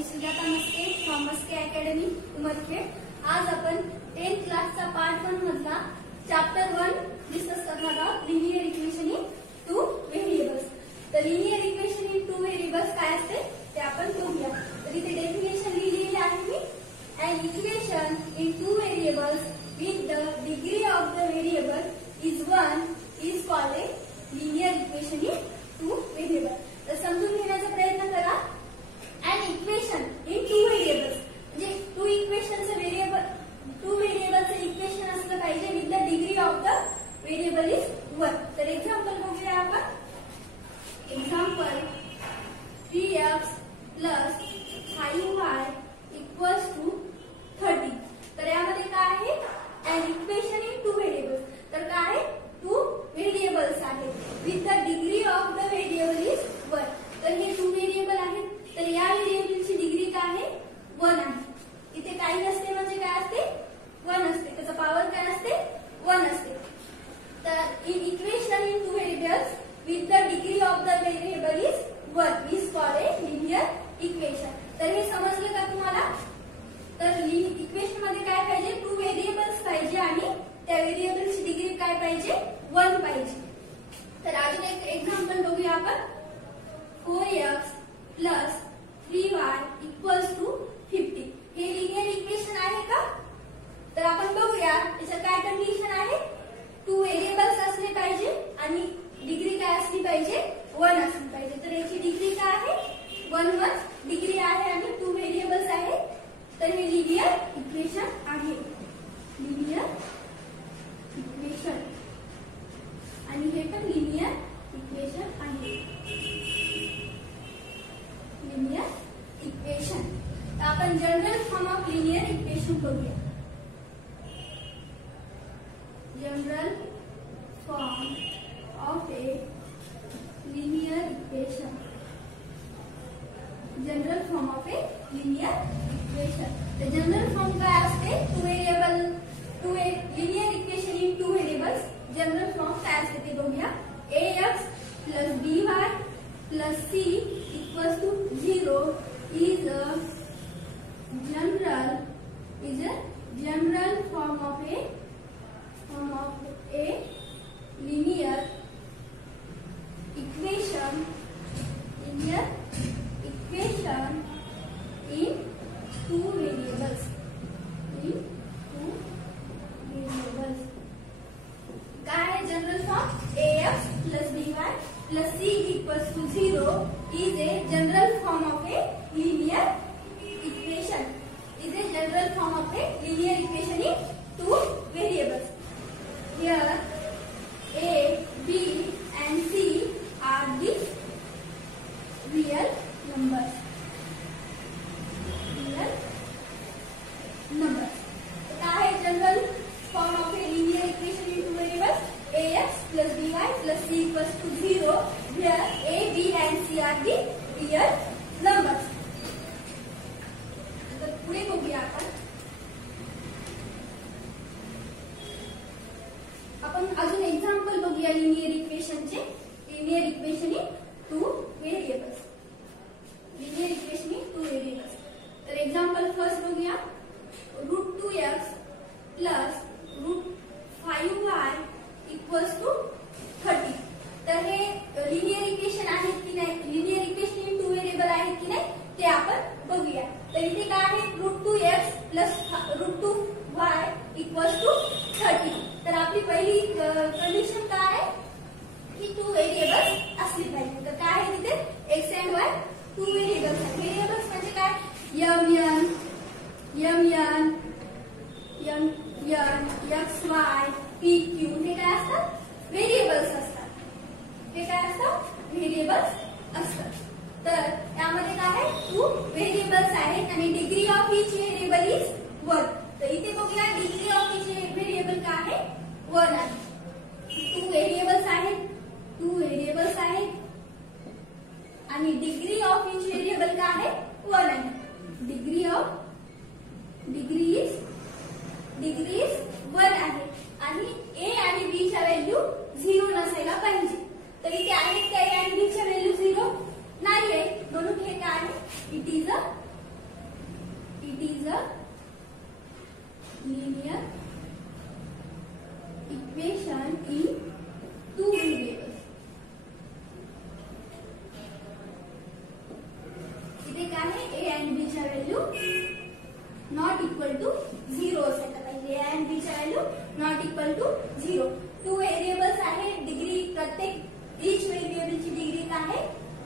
Me Sujata Maske from Maske academy Umarkhed. आज आपण 10th क्लासचा पार्ट 1 मधला चॅप्टर 1 डिस्कस करणार आहोत, लिनियर इक्वेशन इन 2 व्हेरिएबल्स। तर लिनियर इक्वेशन इन 2 व्हेरिएबल्स काय असते ते आपण बघूया। तर इथे डेफिनेशन लिहिलेली आहे मी, an equation in 2 variables with the degree of the variable is 1 is called a linear equation in 2 variables। तर समजून घेण्याचा प्रयत्न करा। an equation in 2 variables म्हणजे 2 इक्वेशनचं व्हेरिएबल 2 व्हेरिएबलचं इक्वेशन असलं पाहिजे with the degree of the variable is 1। तर example बघूया आपण। Example 3x plus 5y equals to 30। तर यामध्ये काय आहे, an equation in 2 variables। तर काय आहे, 2 व्हेरिएबल्स आहेत with the degree of the variable is 1। तर हे 2 व्हेरिएबल आहेत, तर या व्हेरिएबलची डिग्री काय आहे, 1 आहे। इथे काही नसते म्हणजे काय असते, 1 असते, त्याचा पॉवर काय असते, 1 असते। तर in equation in 2 variables with the degree of the variable is 1 is called a linear equation। तर हे समजलं का तुम्हाला? तर इक्वेशन मध्ये काय पाहिजे, 2 व्हेरिएबल्स पाहिजे आणि त्या व्हेरिएबलची डिग्री काय पाहिजे, 1 पाहिजे। तर अजून एक एक्झाम्पल बघूया आपण। 4x plus 3y equals to 50। हे लिनियर इक्वेशन आहे का? तर आपण बघूया याच्यात काय कंडिशन आहे, 2 व्हेरिएबल्स असले पाहिजे आणि डिग्री काय असली पाहिजे, 1 असली पाहिजे। तर याची डिग्री काय आहे, 1 डिग्री आहे आणि 2 व्हेरिएबल्स आहेत। तर हे लिनियर इक्वेशन आहे, लिनियर इक्वेशन, आणि हे पण लिनियर इक्वेशन आहे, लिनियर इक्वेशन। तर आपण general form of linear equation बघूया। General form of a linear equation, general form of a linear equation. तर जनरल फॉर्म काय असते, 2 variable, 2 linear equation in 2 variables general form काय असते ते बघूया। ax plus by plus c equals to 0 is a general form of a linear equation, linear equation in 2 variables, in 2 variables। काय आहे general form, ax plus by plus c equals to 0 is a general form of a linear equation, is a general form of a linear equation in 2 variables। Here a, b and c are the real numbers, real numbers। काय है general form of a linear equation in 2 variables, ax plus by plus c equals to 0 where a, b and c are the real numbers। तर पुढे बघूया आपण अजून example बघूया linear इक्वेशनचे। Linear equation in 2 variables, linear equation in 2 variables. तर example first बघूया। √2x plus √5y equals to 30। तर हे लिनियर इक्वेशन आहेत की नाही, लिनियर इक्वेशन इन 2 व्हेरिएबल आहेत की नाही ते आपण बघूया। तर इथे काय आहे, √2x plus √2y equals to 30। तर आपली पहिली कंडिशन काय आहे की 2 व्हेरिएबल्स असली पाहिजे। तर काय आहे तिथे, x and y 2 व्हेरिएबल्स आहेत। व्हेरिएबल्स म्हणजे काय, x, y, p, q हे काय असतात, व्हेरिएबल्स असतात। हे काय असतात, व्हेरिएबल्स असतात। तर यामध्ये काय आहे, 2 व्हेरिएबल्स आहेत आणि degree of each variable is 1। तर इथे बघूया डिग्री ऑफ ईच व्हेरिएबल काय आहे, 1 आहे। 2 व्हेरिएबल्स आहेत, 2 व्हेरिएबल्स आहेत आणि डिग्री ऑफ ईच व्हेरिएबल काय आहे, 1 आहे। डिग्री इज 1 आहे आणि a आणि b च्या व्हॅल्यू 0 नसायला पाहिजे। तर इथे आहेत का a आणि b च्या व्हॅल्यू 0 नाहीये, म्हणून हे काय आहे, इट इज अ ची व्हॅल्यू नॉट इक्वल टू 0 असायला पाहिजे. ए आणि बी ची value not equal to 0. 2 variables आहे. डिग्री प्रत्येक ईच व्हेरिएबलची डिग्री काय आहे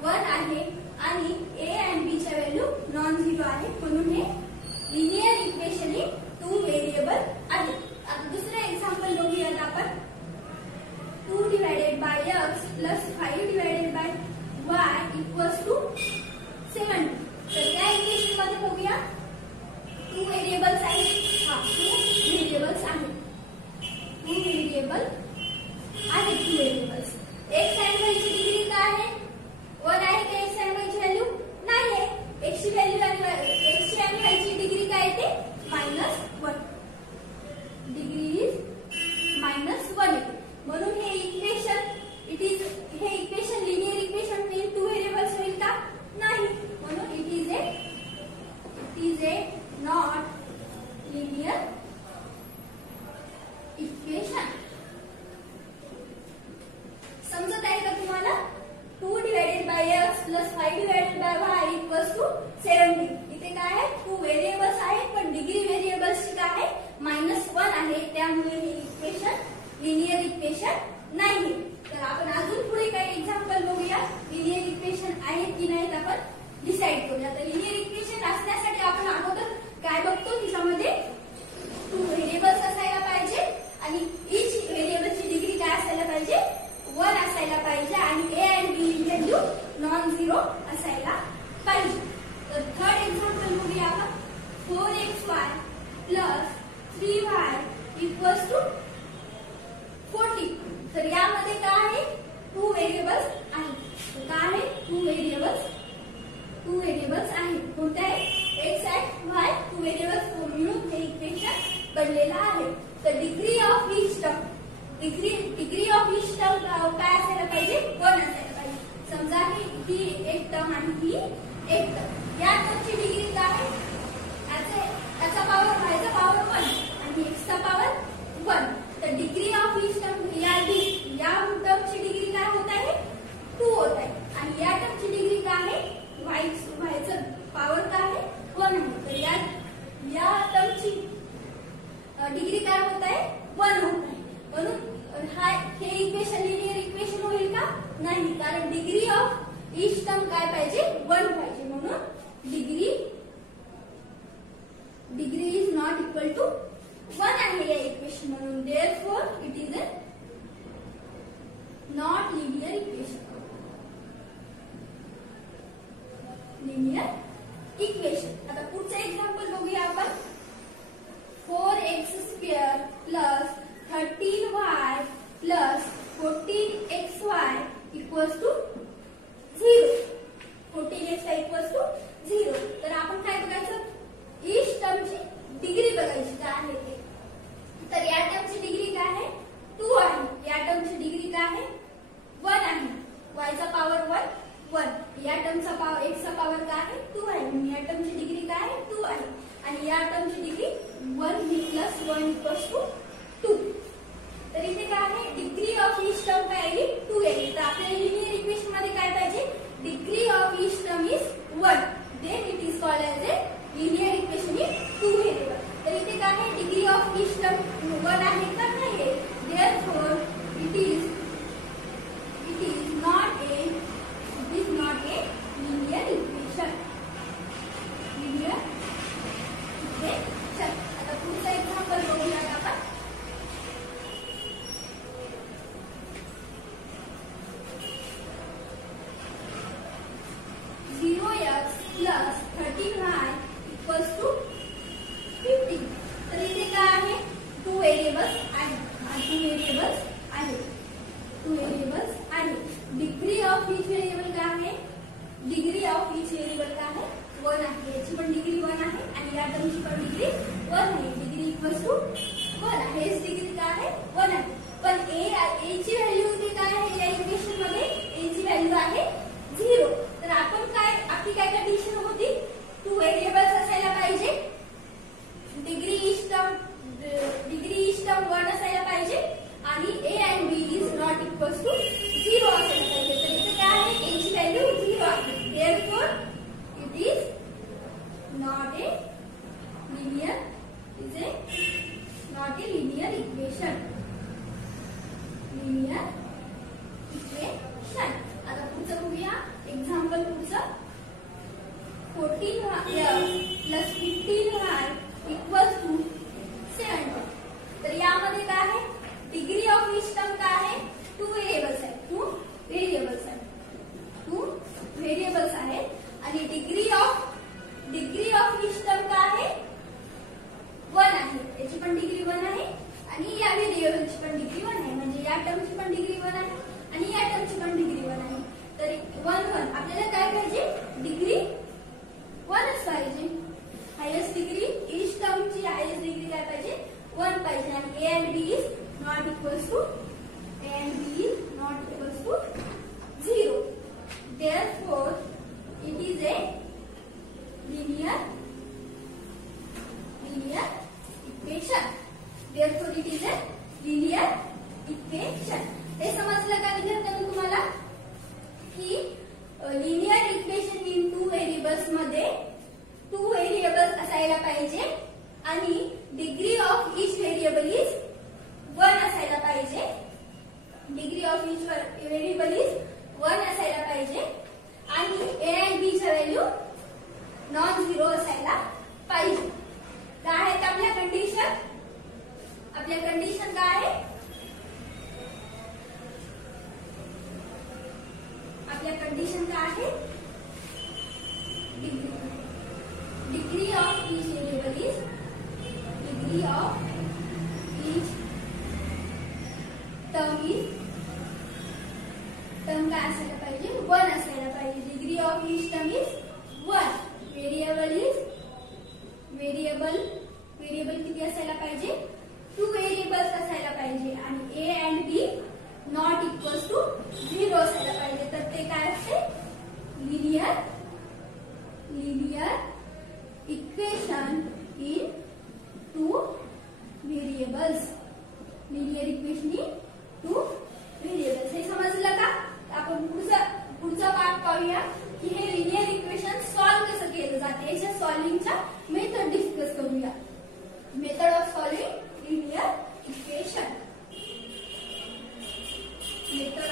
1 आहे आणि ए आणि बी ची व्हॅल्यू नॉन झिरो आहे. म्हणून हे लिनियर इक्वेशन ही 2 व्हेरिएबल आहे. आता दुसरे एक्झाम्पल बघूयात आपण. 2 divided by x plus 5 divided by y equals to 7. तर त्या इक्वेशन मध्ये बघूया 2 व्हेरिएबल्स आहेत. 2 व्हेरिएबल्स आहेत. 2 व्हेरिएबल आहेत. 2 व्हेरिएबल्स. x आणि y ची डिग्री काय आहे 1 आहे का? x आणि y ची व्हॅल्यू नाही आहे. x ची व्हॅल्यू आणि x ची आणि y ची डिग्री काय येते -1. डिग्री इज -1 येते. म्हणून हे इक्वेशन हे equation linear equation in 2 variables होईल का? नाही. म्हणून it is a not linear equation. समजत आहे का तुम्हाला? 2 divided by x plus 5 divided by y equals to 70. इथे काय आहे 2 व्हेरिएबल्स आहेत पण डिग्री व्हेरिएबल्सची काय आहे -1 आहे. त्यामुळे हे इक्वेशन लिनियर इक्वेशन नाही. तर आपण अजून पुढे काही एक्झाम्पल बघूया. लिनियर इक्वेशन आहेत की नाहीत आपण डिसाइड करूया. तर लिनियर इक्वेशन असण्यासाठी आपण अगोदर काय बघतो त्याच्यामध्ये 2 व्हेरिएबल्स असायला पाहिजे आणि ईच व्हेरिएबलची डिग्री काय असायला पाहिजे 1 असायला पाहिजे आणि ए आणि बी व्हॅल्यू नॉन झिरो असायला पाहिजे. तर थर्ड एक्झाम्पल बघूया आपण. 4xy plus 3y equals to 40. तर यामध्ये काय आहे 2 व्हेरिएबल्स आहेत. काय आहे 2 व्हेरिएबल्स आहेत. कोणते आहे x आणि y 2 व्हेरिएबल्स मिळून हे इक्वेशन बनलेलं आहे. तर डिग्री ऑफ ईच टर्म काय असायला पाहिजे 1 असायला पाहिजे. समजा ही एक टर्म आणि ही एक टर्म. या टर्मची डिग्री काय आहे त्याचा पावर y चा पावर 1 आणि x चा पावर 1. तर डिग्री ऑफ ईच टर्म या टर्मची डिग्री काय होत आहे 2 होत आहे आणि या टर्मची डिग्री काय आहे y चा पावर काय आहे 1 आहे. तर या टर्मची डिग्री काय होत आहे 1 होत आहे. म्हणून हे इक्वेशन लिनियर इक्वेशन होईल का? नाही. कारण डिग्री ऑफ ईच टर्म काय पाहिजे 1 पाहिजे. म्हणून degree is not equal to 1 आहे या इक्वेशन. म्हणून therefore it is a not linear equation. Linear equation. आता पुढचं एक्झाम्पल बघूया आपण. 4x² plus 13y plus 14xy equals to 0. 14xy equals to 0. तर आपण काय बघायचं ईच टर्मची डिग्री बघायची काय आहे ते. तर या टर्मची डिग्री काय आहे 2 आहे. या टर्मची डिग्री काय आहे 1 आहे. y चा पावर 1. या टर्मचा पावर x चा पावर काय आहे 2 आहे. म्हणून या टर्मची डिग्री काय आहे 2 आहे आणि या टर्मची डिग्री 1 ही प्लस 1 इक्वल्स टू 2. तर इथे काय आहे डिग्री ऑफ ईच टर्म काय आहे 2 आहे. तर आपल्याला लिनियर इक्वेशन मध्ये काय पाहिजे degree of each term is 1. Then it is called as a linear equation in 2 variable. तर इथे काय आहे डिग्री ऑफ ईच टर्म 1 आहे का नाही आहे. Therefore it is not a linear equation. Linear equation. आता पुढचा एक्झाम्पल बघूया आपण. plus 13y equals to 50. तर इथे काय आहे 2 व्हेरिएबल्स आहेत. 2 व्हेरिएबल्स आहेत. डिग्री ऑफ ईच व्हेरिएबल काय आहे डिग्री ऑफ ईच व्हेरिएबल काय आहे 1 आहे. याची पण डिग्री 1 आहे आणि या टर्मची पण डिग्री 1 आहे. डिग्री इक्वल्स टू 1 आहे. हेच डिग्री काय आहे 1 आहे. पण ए ची व्हॅल्यू इथे काय आहे या इक्वेशन मध्ये ए ची व्हॅल्यू आहे 0. तर आपण काय आपली काय कंडिशन होती 2 व्हेरिएबल्स असायला पाहिजे. डिग्री ईच टर्म 1 असायला पाहिजे आणि ए आणि बी इज नॉट इक्वल्स टू 0 असायला पाहिजे. तर इथे काय आहे ए ची व्हॅल्यू 0 आहे. देअरफॉर इट इज तुमचं 14y plus 15y equals to 70. तर यामध्ये काय आहे, डिग्री ऑफ ईच टर्म काय आहे, 2 व्हेरिएबल्स आहेत. 2 व्हेरिएबल्स आहेत. 2 व्हेरिएबल्स आहेत आणि डिग्री ऑफ ईच टर्म काय आहे, 1 आहे. याची पण डिग्री 1 आहे आणि या व्हेरिएबलची पण डिग्री 1 आहे. म्हणजे या टर्मची पण डिग्री 1 आहे आणि या टर्मची पण डिग्री 1 आहे. तर 1 1 आपल्याला काय पाहिजे, डिग्री 1च पाहिजे. हायेस्ट डिग्री ईच टर्मची हायेस्ट डिग्री काय पाहिजे, 1 पाहिजे. आणि a and b is not equals to 0. Therefore, it is a linear equation. Therefore, it is a linear equation. हे समजलं का विद्यार्थ्यांनो तुम्हाला, की लिनियर इक्वेशन इन 2 व्हेरिएबल्स मध्ये 2 व्हेरिएबल्स असायला पाहिजे आणि degree of each variable is 1 असायला पाहिजे. Degree of each variable is 1 असायला पाहिजे आणि a and b च्या व्हॅल्यू नॉन झिरो असायला पाहिजे. काय आहेत आपल्या कंडिशन, आपल्या कंडिशन काय आहे, आपल्या कंडिशन काय आहे, degree of each variable is, degree of each term is, term काय असायला पाहिजे, 1 असायला पाहिजे. Degree of each term is 1. Variable किती असायला पाहिजे, 2 व्हेरिएबल्स असायला पाहिजे आणि a and b not equals to 0 असायला पाहिजे. तर ते काय असते, linear equation in 2 variables. Linear equation in 2 variables. हे समजलं का. आपण पुढचा पार्ट पाहूया की हे लिनियर इक्वेशन सॉल्व्ह कसं केलं जाते. याच्या सॉल्व्हिंगच्या मेथड डिस्कस करूया. Method of solving linear equation. Method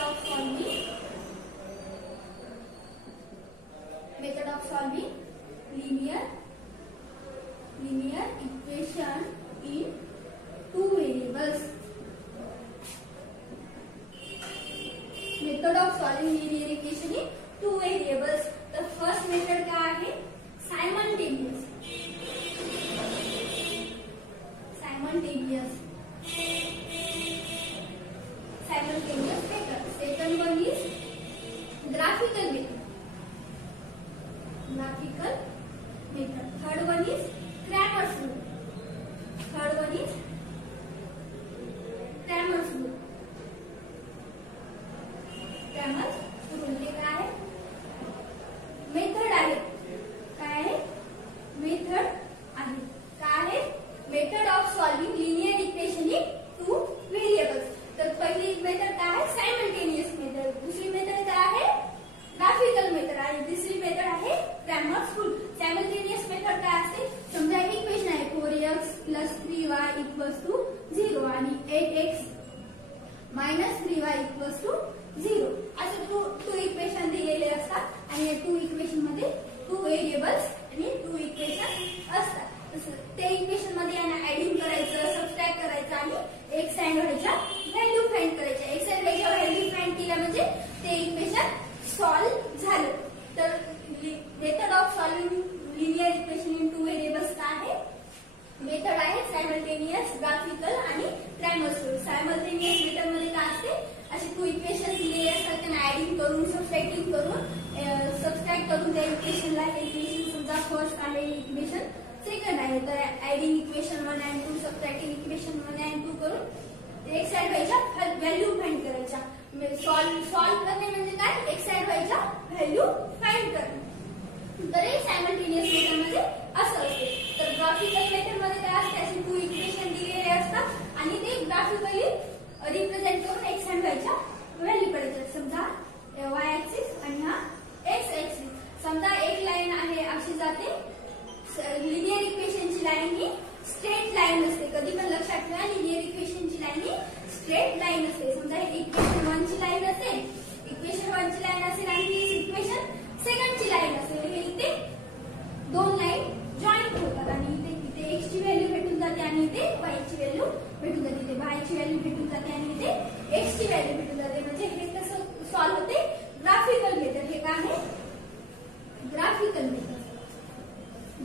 of solving linear equation in 2 variables. Method of solving linear equation in 2 variables. तर फर्स्ट मेथड काय आहे, simultaneous method. Second one is graphical method. Third one is Cramer's rule. Cramer's rule हे काय आहे, method आहे. काय आहे, method आहे. काय आहे, method of solving linear equation in 2 variables. तर पहिली मेथड काय आहे, सायमल्टेनियस मेथड. दुसरी मेथड काय आहे, ग्राफिकल मेथड. आणि तिसरी मेथड आहे क्रॅमर्स रूल. सायमल्टेनियस मेथड काय असते, समजा एक इक्वेशन आहे 4x plus 3y equals to 0 आणि 8x minus 3y equals to 0. असे 2 इक्वेशन दिलेले असतात आणि या 2 इक्वेशन मध्ये 2 व्हेरिएबल्स आणि 2 इक्वेशन असतात. ते इक्वेशन मध्ये यांना ऍडिंग करायचं, सबट्रॅक्ट करायचं आणि एक्स अँड वायच्या व्हॅल्यू फाइंड करायच्या. एक्स अँड वायच्या व्हॅल्यू फाइंड केल्या म्हणजे ते इक्वेशन सॉल्व्ह झालं. तर method of solving linear equation in 2 variables काय आहे, मेथड आहे सायमल्टेनियस, ग्राफिकल आणि क्रॅमर्स रूल. सायमल्टेनियस मेथड मध्ये काय असते, असे 2 इक्वेशन दिलेले असतात, त्यांना ऍडिंग करून सबट्रॅक्टिंग करून सबट्रॅक्ट करून त्या इक्वेशनला, इक्वेशन समजा फर्स्ट आहे, इक्वेशन सेकंड आहे, तर adding equation 1 and 2, subtracting equation 1 and 2 करून एक्स अँड वायच्या व्हॅल्यू फाइंड करायच्या. सॉल्व्ह करणे म्हणजे काय, एक्स अँड वायच्या व्हॅल्यू फाइंड करणे. तर हे सायमल्टेनियस मेथड मध्ये असं असते. तर ग्राफिकल मेथड मध्ये काय असते, असे 2 इक्वेशन दिलेले असतात आणि ते ग्राफिकली रिप्रेझेंट करून एक्स अँड वायच्या व्हॅल्यू करायच्या. समजा वाय ऍक्सिस आणि हा एक्स ऍक्सिस. समजा एक लाईन आहे अशी जाते. लिनियर इक्वेशनची लाईन ही स्ट्रेट लाईन असते. कधी पण लक्षात ठेवा, लिनियर इक्वेशनची लाईन ही स्ट्रेट लाईन असते. समजा इक्वेशन 1 ची लाईन असेल, इक्वेशन 1 ची लाईन असेल आणि इक्वेशन सेकंड ची लाईन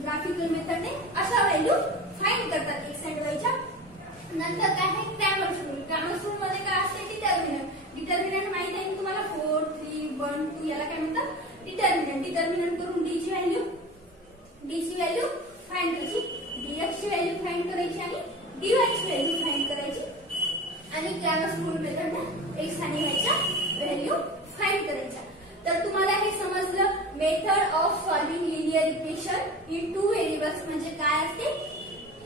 ग्राफिकल मेथडने अशा व्हॅल्यू फाइंड करतात एक्स अँड वायच्या. नंतर काय आहे क्रॅमर्स रूल. क्रॅमर्स रूल मध्ये काय असते डिटर्मिनंट माहिती आहे तुम्हाला 4 3 1 2 याला काय म्हणतात डिटर्मिनंट करून डी ची व्हॅल्यू फाइंड करायची, dx ची व्हॅल्यू फाइंड करायची आणि dy ची व्हॅल्यू फाइंड करायची आणि क्रॅमर्स रूल मेथडने x आणि y च्या व्हॅल्यू फाइंड करायच्या. तर तुम्हाला हे समजलं method of solving linear equation in 2 variables म्हणजे काय असते.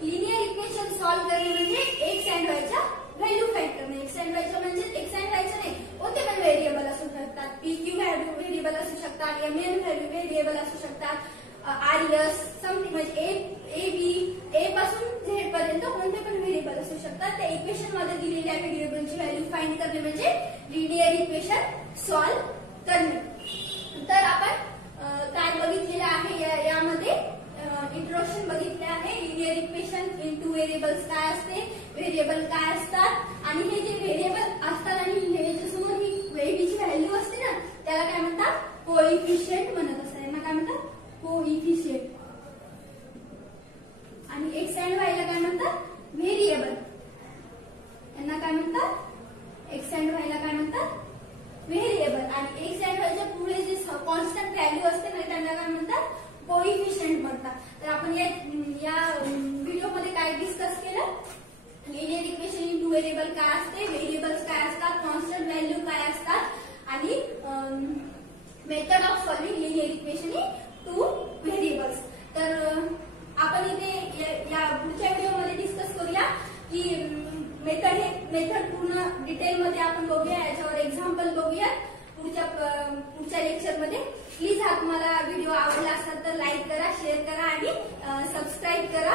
लिनियर इक्वेशन सॉल्व करणे म्हणजे एक्स अँड वाय च्या व्हॅल्यू फाइंड करणे. एक्स अँड वाय च्या म्हणजे एक्स अँड वाय चे नाही कोणते पण व्हेरिएबल असू शकतात, पी क्यू व्हेरिएबल असू शकतात, एम एन व्हेरिएबल असू शकतात, आर एस समथिंग म्हणजे ए बी ए पासून झेड पर्यंत कोणते पण व्हेरिएबल असू शकतात. त्या इक्वेशन मध्ये दिलेल्या व्हेरिएबलची व्हॅल्यू फाइंड करणे म्हणजे लिनियर इक्वेशन सॉल्व करणे. तर आपण काय बघितलेलं आहे यामध्ये इंट्रोडक्शन बघितले आहे. लिनियर इक्वेशन इन 2 व्हेरिएबल्स काय असते, व्हेरिएबल काय असतात आणि हे जे व्हेरिएबल असतात आणि ह्याच्यासमोर ही व्हेरिएबलची व्हॅल्यू असते ना त्याला काय म्हणतात कोइफिशियंट म्हणत असतात. यांना काय म्हणतात कोइफिशियंट. आणि एक्स अँड वाय ला काय म्हणतात व्हेरिएबल. यांना काय म्हणतात एक्स अँड वाय ला काय म्हणतात व्हेरिएबल. आणि एक्स अँड वाय च्या पुढे जे कॉन्स्टंट व्हॅल्यू असते ना त्यांना काय म्हणतात कोइफिशियंट म्हणतात. तर आपण या व्हिडिओमध्ये काय डिस्कस केलं, लिनियर इक्वेशन इन 2 व्हेरिएबल काय असते, व्हेरिएबल्स काय असतात, कॉन्स्टंट व्हॅल्यू काय असतात आणि method of solving linear equation in 2 variables. तर आपण इथे या पुढच्या व्हिडिओमध्ये डिस्कस करूया की मेथड पूर्ण डिटेल मध्ये आपण बघूया, याच्यावर एक्झाम्पल बघूया पुढच्या लेक्चरमध्ये. प्लीज हा तुम्हाला व्हिडिओ आवडला असेल तर लाईक करा, शेअर करा आणि सबस्क्राईब करा.